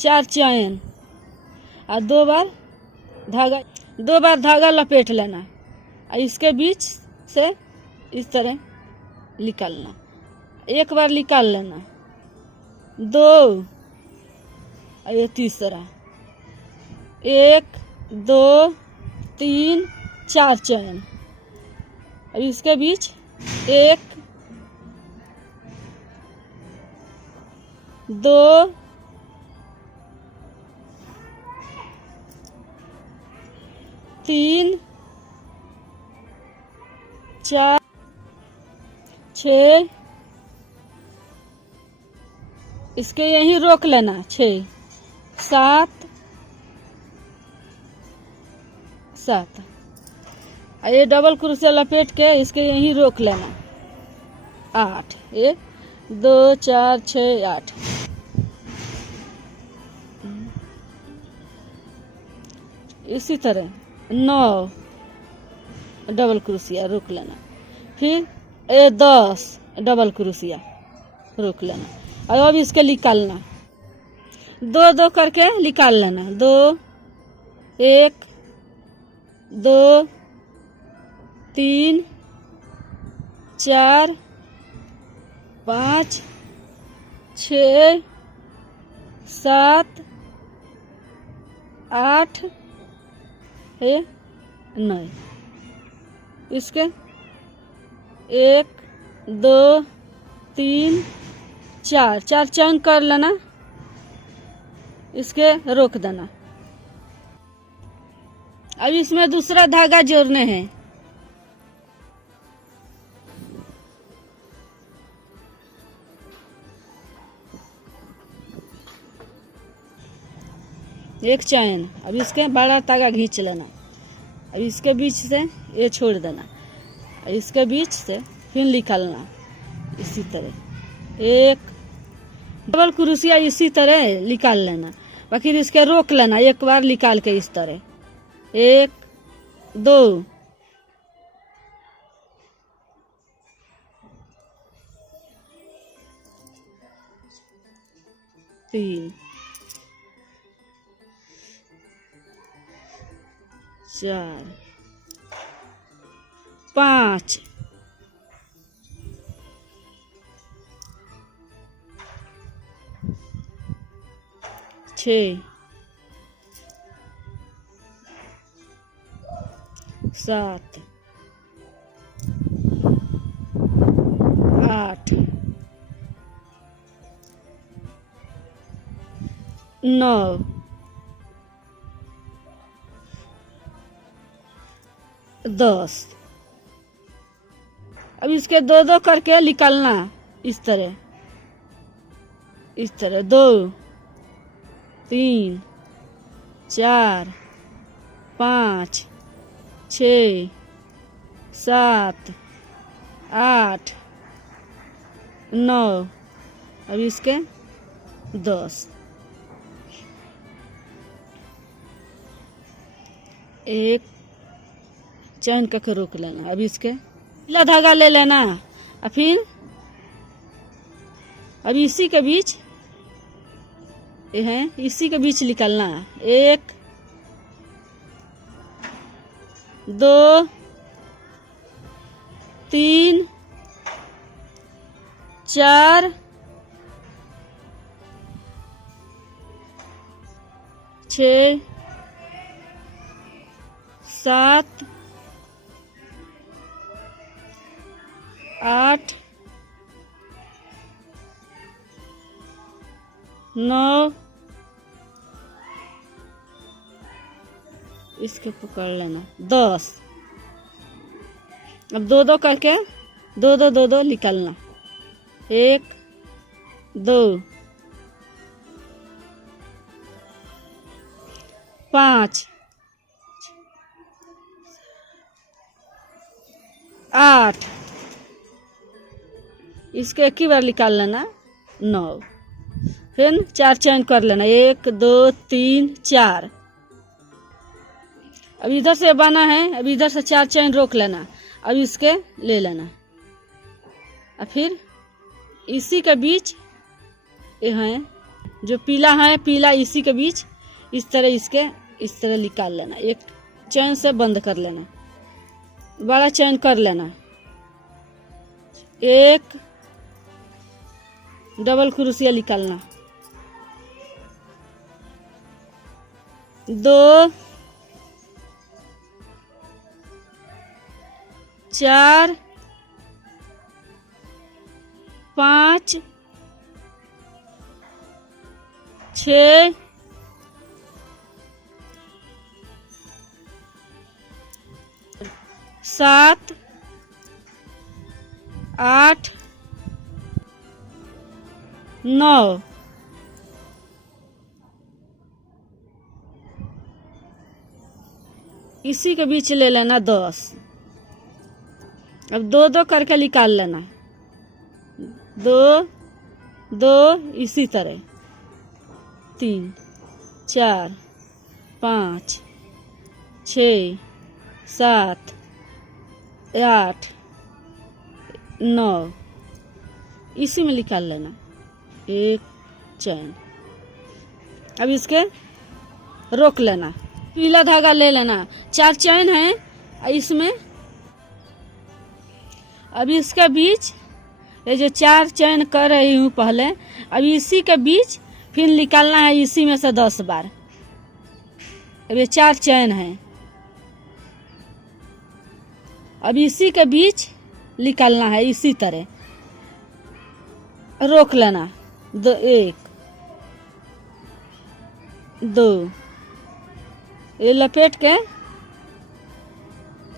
4 चैन और 2 बार धागा लपेट लेना और इसके बीच से इस तरह निकालना। एक बार निकाल लेना, 2 और ये तीसरा, 1 2 3 4 चैन और इसके बीच 1 2 3 4 6 इसके यहीं रोक लेना, 6 7 7 और ये डबल क्रोशिया लपेट के इसके यहीं रोक लेना, 8 1 2 4 6 8 इसी तरह 9 डबल क्रोशिया रोक लेना, फिर 10 डबल क्रोशिया रोक लेना और अब इसके निकालना, 2 2 करके निकाल लेना, 2 1 2 3 4 5 6 7 8 9 इसके 1 2 3 4 4 चैन कर लेना, इसके रोक देना। अब इसमें दूसरा धागा जोड़ने हैं, एक चैन। अब इसके बड़ा धागा खींच लेना, अब इसके बीच से ये छोड़ देना, इसके बीच से फिर निकालना इसी तरह, एक डबल क्रोशिया इसी तरह निकाल लेना, बाकी इसके रोक लेना एक बार निकाल के इस तरह, 1 2 3 4 5 6 7 8 9 10। अब इसके 2 2 करके निकालना इस तरह 2 3 4 5 6 7 8 9 अब इसके 10, एक चैन करके रोक लेना। अब इसके पीला धागा ले लेना और फिर अब इसी के बीच ये है, इसी के बीच निकालना, 1 2 3 4 6 7 8 9 इसके पकड़ लेना, 10। अब 2 2 करके 2 2 2 2 निकालना, 1 2 5 8 इसके एक ही बार निकाल लेना, 9। फिर 4 चैन कर लेना, 1 2 3 4। अब इधर से बना है, अब इधर से 4 चैन रोक लेना, अब इसके ले लेना और फिर इसी के बीच ये है जो पीला है, पीला इसी के बीच इस तरह इसके इस तरह निकाल लेना। एक चैन से बंद कर लेना, बड़ा चैन कर लेना। एक डबल क्रोशिया निकालना, 2 4 5 6 7 8 9। इसी के बीच ले लेना 10। अब 2-2 करके निकाल लेना, 2 2 इसी तरह, 3 4 5 6 7 8 9 इसी में निकाल लेना एक चैन। अब इसके रोक लेना, पीला धागा ले लेना, 4 चैन है इसमें। अब इसके बीच ये जो 4 चैन कर रही हूँ पहले, अब इसी के बीच फिर निकालना है इसी में से 10 बार। अब ये 4 चैन है, अब इसी के बीच निकालना है इसी तरह, रोक लेना। 1 2 ये लपेट के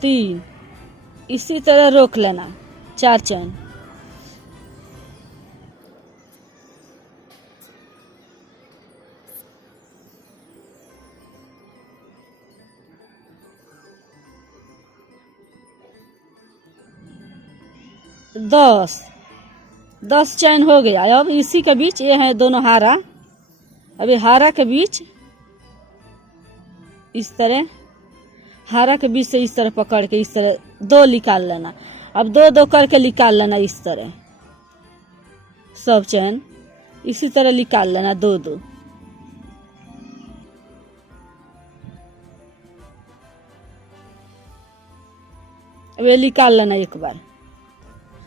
3 इसी तरह रोक लेना, 4 चैन। दस चैन हो गया। अब इसी के बीच ये है दोनों हारा, अब ये हारा के बीच इस तरह, हारा के बीच से इस तरह पकड़ के इस तरह 2 निकाल लेना। अब 2-2 करके निकाल लेना इस तरह, सब चैन इसी तरह निकाल लेना 2-2। अब ये निकाल लेना एक बार।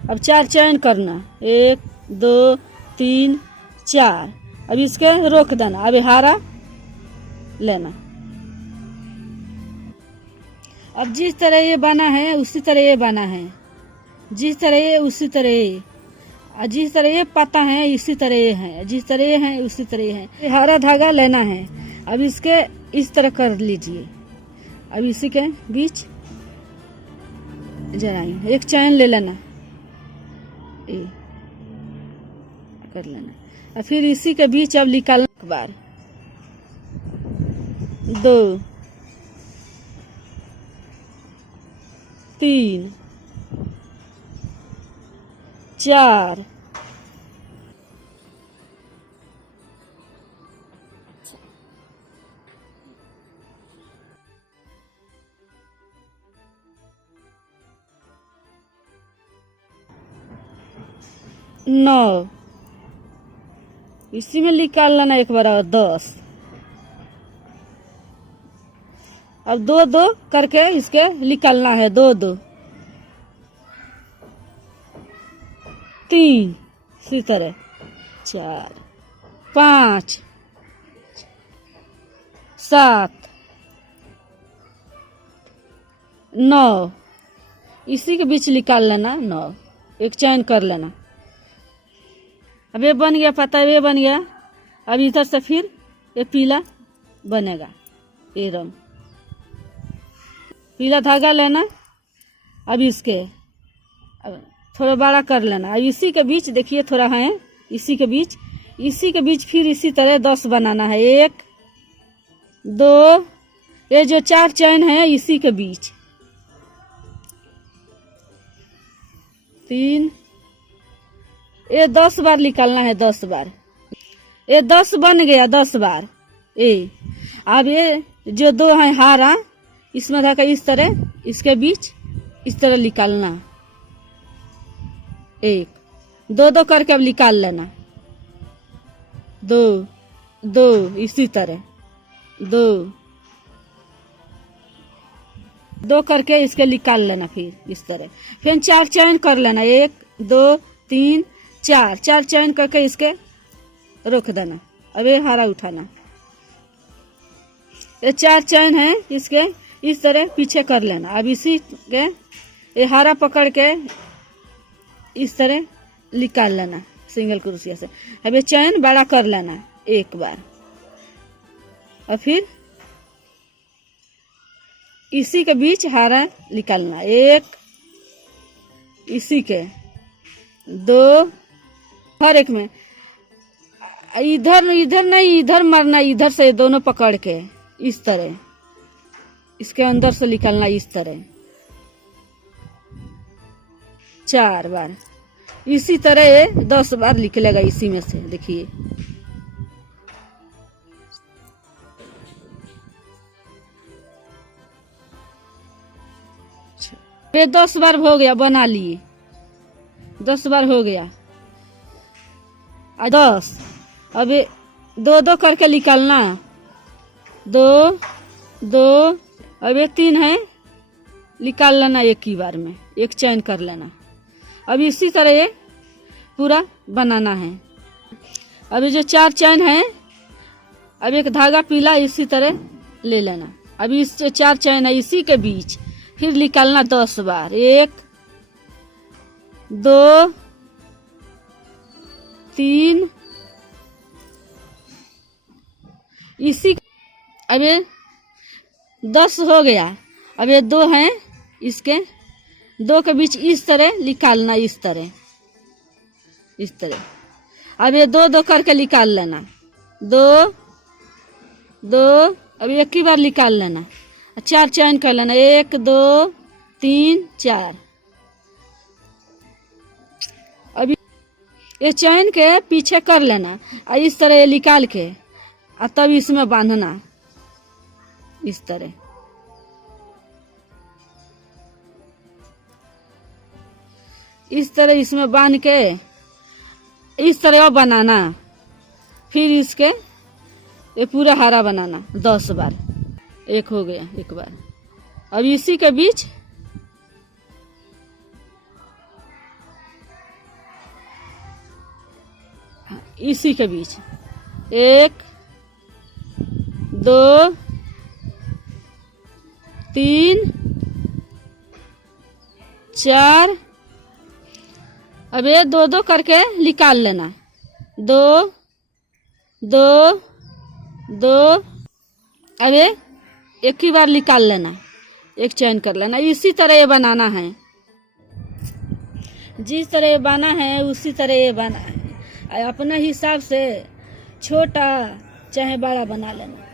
अब 4 चैन करना, 1 2 3 4। अब इसके रोक देना, अब हारा लेना। अब जिस तरह ये बना है उसी तरह ये बना है, जिस तरह ये उसी तरह ये, और जिस तरह ये पता है इसी तरह ये है, जिस तरह ये है उसी तरह ये है। ये हरा धागा लेना है, अब इसके इस तरह कर लीजिए। अब इसी के बीच जरा एक चैन ले लेना, ए कर लेना, और फिर इसी के बीच अब निकालना एक बार। 2 3 4 9 इसी में निकाल लेना एक बार, और 10। अब 2-2 करके इसके निकालना है, 2-2 3 इसी तरह, 4 5 7 9 इसी के बीच निकाल लेना 9, एक चैन कर लेना। अब ये बन गया पता, ये बन गया। अब इधर से फिर ये पीला बनेगा, ये रंग पीला धागा लेना। अब इसके अब थोड़ा बड़ा कर लेना। अब इसी के बीच देखिए थोड़ा है, इसी के बीच फिर इसी तरह 10 बनाना है। 1 2 ये जो 4 चैन है इसी के बीच, 3 ये 10 बार निकालना है, 10 बार। ये 10 बन गया, 10 बार ये। अब ये जो 2 है हारा, इसमें धागा इस तरह, इसके बीच इस तरह निकालना, 1 2-2 करके अब निकाल लेना। 2 दो, इसी तरह दो दो करके इसके निकाल लेना। फिर इस तरह फिर 4 चयन कर लेना, 1 2 3 4, 4 चयन करके इसके रोक देना। अब ये हरा उठाना, ये 4 चयन है इसके इस तरह पीछे कर लेना। अब इसी के ये हरा पकड़ के इस तरह निकाल लेना सिंगल क्रोशिया से। अब ये चयन बड़ा कर लेना एक बार, और फिर इसी के बीच हरा निकालना, 1 इसी के 2, हर एक में इधर इधर नहीं, इधर मारना, इधर से दोनों पकड़ के इस तरह इसके अंदर से निकालना, इस तरह 4 बार। इसी तरह ये 10 बार निकलेगा इसी में से। देखिए ये 10 बार हो गया, बना लिए 10 बार हो गया। 10 अब 2 करके निकालना, 2 2, अब ये 3 है निकाल लेना एक ही बार में, एक चयन कर लेना। अब इसी तरह ये पूरा बनाना है। अब ये जो 4 चयन है, अब एक धागा पीला इसी तरह ले लेना। अब इस जो 4 चयन है इसी के बीच फिर निकालना 10 बार, 1 2 3 इसी। अब ये 10 हो गया। अब ये 2 हैं, इसके 2 के बीच इस तरह निकालना, इस तरह इस तरह। अब ये 2 2 करके निकाल लेना, 2 2, अब एक ही बार निकाल लेना, 4 चयन कर लेना, 1 2 3 4। अभी ये चयन के पीछे कर लेना और इस तरह ये निकाल के और तब इसमें बांधना, इस तरह इस तरह इसमें बांध के इस तरह बनाना। फिर इसके ये पूरा हरा बनाना 10 बार। एक हो गया एक बार। अब इसी के बीच इसी के बीच 1 2 3 4। अब ये 2 2 करके निकाल लेना, 2 2 2। अब ये एक ही बार निकाल लेना, एक चयन कर लेना। इसी तरह ये बनाना है, जिस तरह ये बना है उसी तरह ये बना है। अपने हिसाब से छोटा चाहे बड़ा बना लेना।